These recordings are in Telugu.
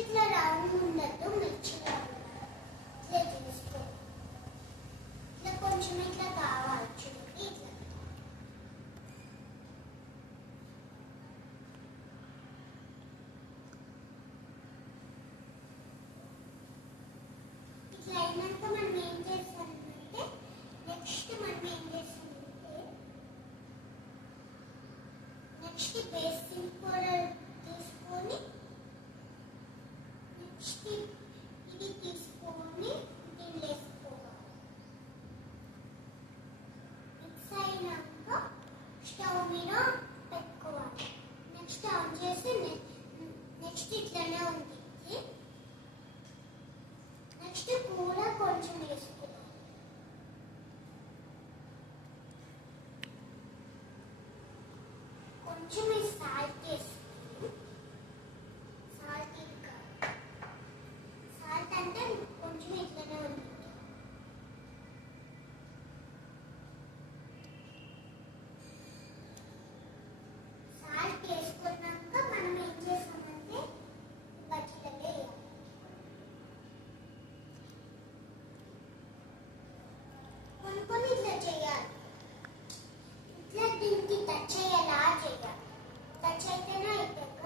ఇట్లా రౌండ్ ఉండద్దు, మిర్చి రౌండ్ ఇట్లా తీసుకో. ఇట్లా కొంచెం ఇట్లా కావాలి చూడండి. ఇట్లా ఇట్లా అయినాక మనం ఏం చేస్తామంటే నెక్స్ట్ బేకింగ్ పౌడర్ తీసుకొని నెక్స్ట్ ఇది తీసుకొని దీన్ని వేసుకోవాలి. మిక్స్ అయినాక స్టవ్ మీద పెట్టుకోవాలి. నెక్స్ట్ ఆన్ చేసి నెక్స్ట్ ఇట్లనే ఉంది. నెక్స్ట్ కూర కొంచెం వేసుకోవాలి. కొంచెం సాల్ట్ వేసుకుని, సాల్ట్ అంటే కొంచెం ఇట్లనే ఉంటుంది. సాల్ట్ వేసుకున్నాక మనం ఏం చేస్తామంటే బజ్జీలకే వేయాలి. కొన్ని ఇట్లా చేయాలి. ఇట్లా దీనికి టచ్ అయ్యేలా చేయాలి. టచ్ అయితేనే అయిపోయాక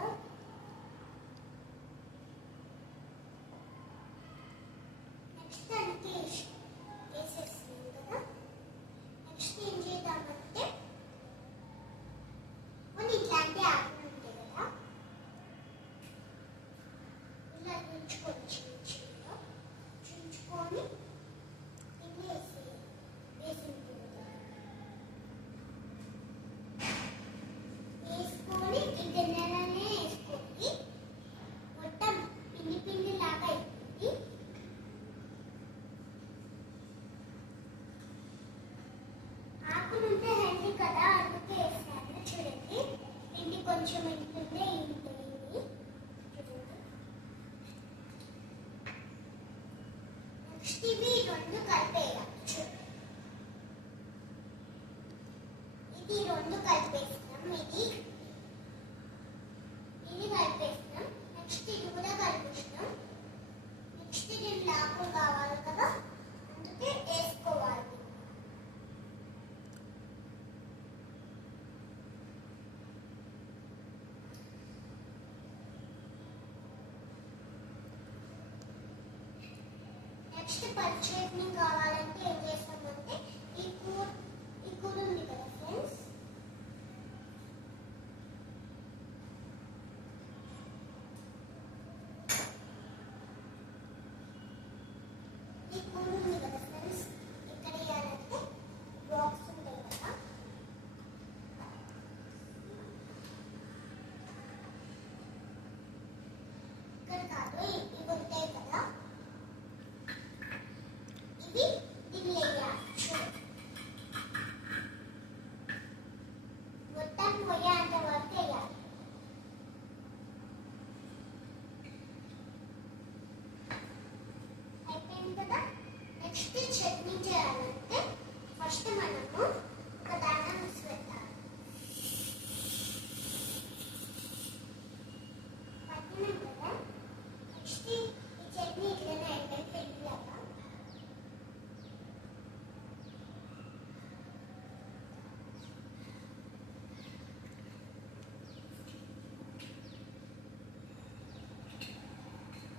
నెక్స్ట్ దానికి వేసేస్తుంది కదా. నెక్స్ట్ ఏం చేద్దామంటే కొన్ని ఇట్లాంటి ఆకులు ఉంటాయి కదా, ఇలా చుంచుకొని చుంచుకొని ఇంట్లో వేసేయాలి. వేసుకొని గిన్నెలనే వేసుకొని మొత్తం పిండి పిండి లాగా అయిపోయింది. ఆకులు ఉంటే హెల్దీ కదా, అందుకే వేస్తాను. చూడండి పిండి కొంచెం ఇంటుందే ఇంటుంది. నెక్స్ట్ ఇవి రెండు కలిపేయాలి. ఇది రెండు కలిపేస్తాం. ఇది కలిపేస్తాం. నెక్స్ట్ ఇది కూడా కలిపేస్తాం. నెక్స్ట్ దీంట్లో ఆకులు కావాలి కదా, అందుకే వేసుకోవాలి. నెక్స్ట్ పచ్చి చట్నీ కావాలంటే ఏం చేస్తామంటే ఈ కూర ఉంది కదా ఫ్రెండ్స్, ఇక్కడ వేయాలంటే బాక్స్ ఉంటుంది కదా, ఇక్కడ కాదు ఇవి ఉంటాయి కదా, ఇవి దీన్ని వేయాలి. మొత్తం పోయేంత వరకు వేయాలి. అయిపోయింది కదా. నెక్స్ట్ చట్నీ చేయాలంటే ఫస్ట్ మనము ఒక దాంట్లో మిక్స్ పెట్టాలి. పట్టినాం కదా. నెక్స్ట్ ఈ చట్నీ ఇట్లనే అయిపోయి పెళ్ళిలాగా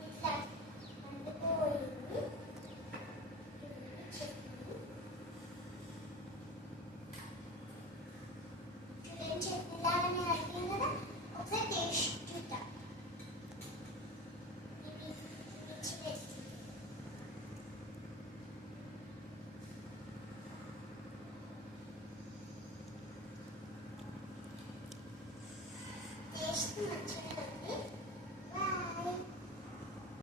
ఇట్లా అంటుకుపోయింది. చట్నీ లాగానే అయిపోయింది కదా. ఒకసారి టేస్ట్ చూద్దాం. టేస్ట్ మంచిగా